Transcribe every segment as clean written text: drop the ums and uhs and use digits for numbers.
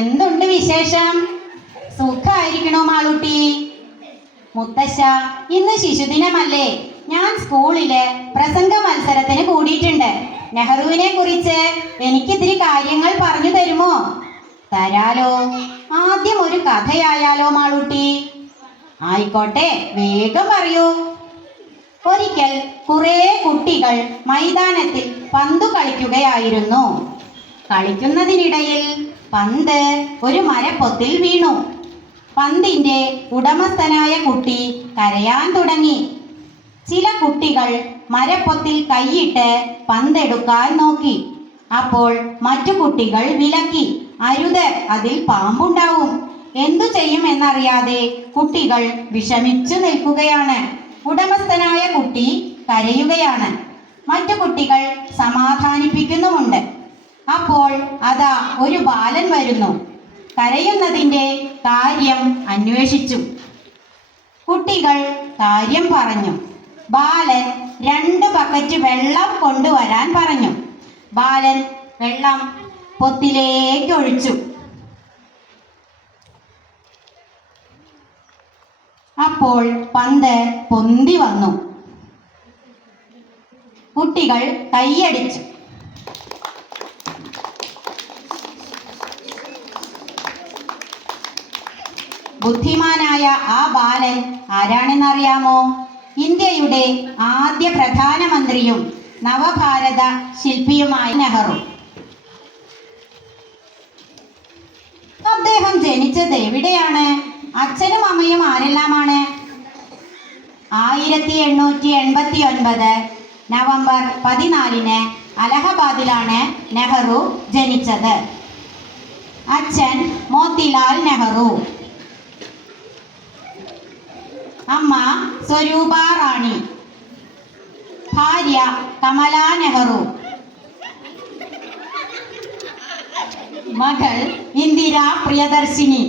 എന്തുണ്ട് വിശേഷം? സുഖായിരിക്കണോ മാളൂട്ടി? മുത്തശ്ശ, ഇന്ന് ശിശുദിനമല്ലേ? ഞാൻ സ്കൂളില് പ്രസംഗ മത്സരത്തിന് കൂടിയിട്ടുണ്ട്. നെഹ്റുവിനെ കുറിച്ച് എനിക്കിത്തിരി കാര്യങ്ങൾ പറഞ്ഞു തരുമോ? തരാലോ. ആദ്യം ഒരു കഥയായാലോ മാളൂട്ടി? ആയിക്കോട്ടെ, വേഗം പറയൂ. ഒരിക്കൽ കുറെ കുട്ടികൾ മൈതാനത്തിൽ പന്തു കളിക്കുകയായിരുന്നു. കളിക്കുന്നതിനിടയിൽ പന്ത് ഒരു മരപ്പൊത്തിൽ വീണു. പന്തിന്റെ ഉടമസ്ഥനായ കുട്ടി കരയാൻ തുടങ്ങി. ചില കുട്ടികൾ മരപ്പൊത്തിൽ കൈയിട്ട് പന്തെടുക്കാൻ നോക്കി. അപ്പോൾ മറ്റു കുട്ടികൾ വിലക്കി, അരുത്, അതിൽ പാമ്പുണ്ടാവും. എന്തു ചെയ്യും എന്നറിയാതെ കുട്ടികൾ വിഷമിച്ചു നിൽക്കുകയാണ്. ഉടമസ്ഥനായ കുട്ടി കരയുകയാണ്. മറ്റു കുട്ടികൾ സമാധാനിപ്പിക്കുന്നുമുണ്ട്. അപ്പോൾ അതാ ഒരു ബാലൻ വരുന്നു. കരയുന്നതിൻ്റെ കാര്യം അന്വേഷിച്ചു. കുട്ടികൾ കാര്യം പറഞ്ഞു. ബാലൻ 2 ബക്കറ്റ് വെള്ളം കൊണ്ടുവരാൻ പറഞ്ഞു. ബാലൻ വെള്ളം പൊത്തിലേക്ക് ഒഴിച്ചു. അപ്പോൾ പന്ത് പൊന്തി വന്നു. കുട്ടികൾ കൈയടിച്ചു. ബുദ്ധിമാനായ ആ ബാലൻ ആരാണെന്നറിയാമോ? ഇന്ത്യയുടെ ആദ്യ പ്രധാനമന്ത്രിയും നവഭാരത ശില്പിയുമായ നെഹ്റു. അദ്ദേഹം ജനിച്ചത് എവിടെയാണ്? അച്ഛനും അമ്മയും ആരെല്ലാമാണ്? 1889 നവംബർ 14 അലഹബാദിലാണ് നെഹ്റു ജനിച്ചത്. അച്ഛൻ മോത്തിലാൽ നെഹ്റു, അമ്മ സ്വരൂപ റാണി, ഭാര്യ കമല നെഹ്റു, മകൾ ഇന്ദിര പ്രിയദർശിനി.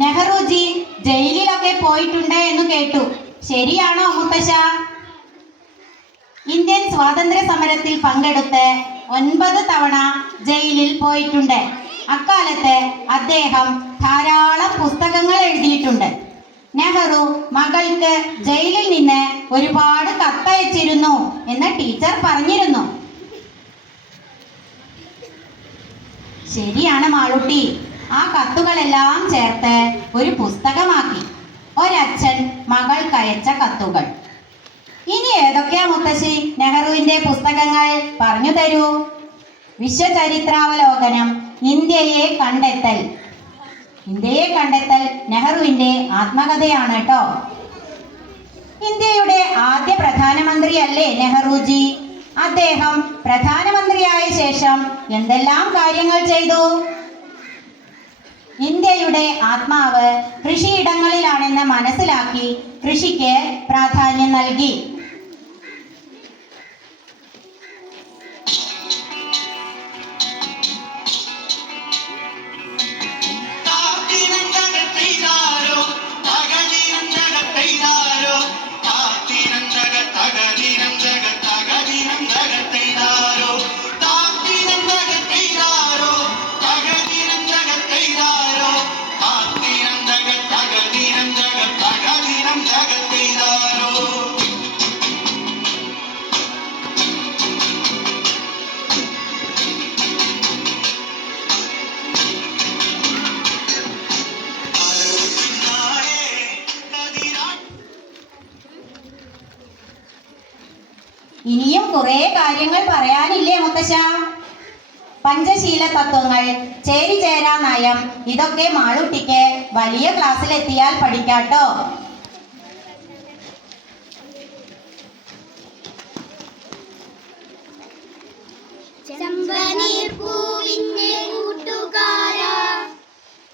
നെഹ്റുജി ജയിലിലൊക്കെ പോയിട്ടുണ്ട് എന്ന് കേട്ടു. ശരിയാണോ മുത്തശ്ശ? ഇന്ത്യൻ സ്വാതന്ത്ര്യ സമരത്തിൽ പങ്കെടുത്ത് 9 തവണ ജയിലിൽ പോയിട്ടുണ്ട്. അക്കാലത്ത് അദ്ദേഹം ധാരാളം പുസ്തകങ്ങൾ എഴുതിയിട്ടുണ്ട്. നെഹ്റു മകൾക്ക് ജയിലിൽ നിന്ന് ഒരുപാട് കത്തയച്ചിരുന്നു എന്ന് ടീച്ചർ പറഞ്ഞിരുന്നു. ശരിയാണ് മാളൂട്ടി. ആ കത്തുകളെല്ലാം ചേർത്ത് ഒരു പുസ്തകമാക്കി. ഒരച്ഛൻ മകൾക്കയച്ച കത്തുകൾ. ഇനി ഏതൊക്കെയാ മുത്തശ്ശി നെഹ്റുവിന്റെ പുസ്തകങ്ങൾ? പറഞ്ഞു തരൂ. വിശ്വചരിത്രാവലോകനം, ഇന്ത്യയെ കണ്ടെത്തൽ. ഇന്ത്യയെ കണ്ടെത്തൽ നെഹ്റുവിന്റെ ആത്മകഥയാണ് കേട്ടോ. ഇന്ത്യയുടെ ആദ്യ പ്രധാനമന്ത്രിയല്ലേ നെഹ്റുജി? അദ്ദേഹം പ്രധാനമന്ത്രിയായ ശേഷം എന്തെല്ലാം കാര്യങ്ങൾ ചെയ്തു? ഇന്ത്യയുടെ ആത്മാവ് കൃഷിയിടങ്ങളിലാണെന്ന് മനസ്സിലാക്കി കൃഷിക്ക് പ്രാധാന്യം നൽകി. ഇനിയും കുറെ കാര്യങ്ങൾ പറയാനില്ലേ മുത്തശ്ശ? പഞ്ചശീല തത്വങ്ങൾ, ചേരിചേരാ നയം, ഇതൊക്കെ മാളൂട്ടിക്ക് വലിയ ക്ലാസ്സിലെത്തിയാൽ പഠിക്കാട്ടോ.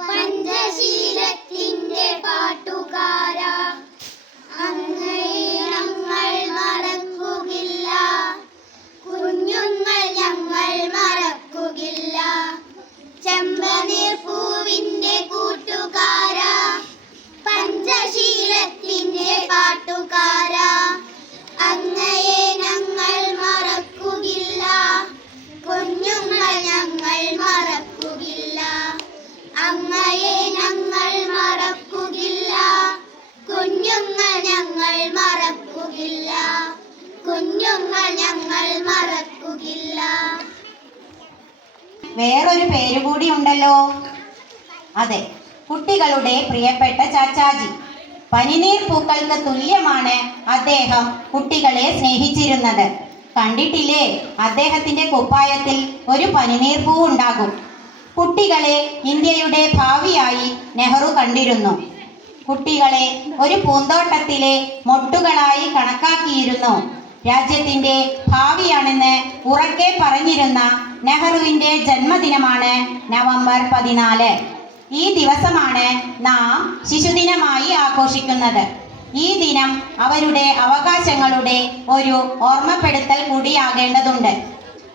പഞ്ചശീലത്തിന്റെ പാട്ടുകാര, കുഞ്ഞുങ്ങൾ ഞങ്ങൾ മറക്കുകില്ല. ചെമ്പനീർ പൂ വേറൊരു പേര് കൂടി ഉണ്ടല്ലോ. അതെ, കുട്ടികളുടെ പ്രിയപ്പെട്ട ചാച്ചാജി. പനിനീർ പൂക്കൾക്ക് തുല്യമാണ് അദ്ദേഹം കുട്ടികളെ സ്നേഹിച്ചിരുന്നത്. കണ്ടിട്ടില്ലേ, അദ്ദേഹത്തിന്റെ കുപ്പായത്തിൽ ഒരു പനിനീർ പൂ ഉണ്ടാകും. കുട്ടികളെ ഇന്ത്യയുടെ ഭാവിയായി നെഹ്റു കണ്ടിരുന്നു. കുട്ടികളെ ഒരു പൂന്തോട്ടത്തിലെ മൊട്ടുകളായി കണക്കാക്കിയിരുന്നു. രാജ്യത്തിന്റെ ഭാവിയാണെന്ന് ഉറക്കെ പറഞ്ഞിരുന്ന നെഹ്റുവിന്റെ ജന്മദിനമാണ് നവംബർ 14. ഈ ദിവസമാണ് നാം ശിശുദിനമായി ആഘോഷിക്കുന്നത്. ഈ ദിനം അവരുടെ അവകാശങ്ങളുടെ ഒരു ഓർമ്മപ്പെടുത്തൽ കൂടിയാകേണ്ടതുണ്ട്.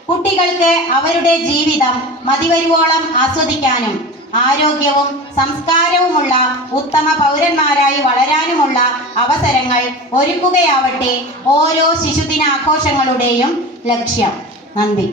കുട്ടികൾക്ക് അവരുടെ ജീവിതം മതിവരുവോളം ആസ്വദിക്കാനും ആരോഗ്യവും സംസ്കാരവുമുള്ള ഉത്തമ പൗരന്മാരായി വളരാനുമുള്ള അവസരങ്ങൾ ഒരുക്കുകയാവട്ടെ ഓരോ ശിശുദിനാഘോഷങ്ങളുടെയും ലക്ഷ്യം. നന്ദി.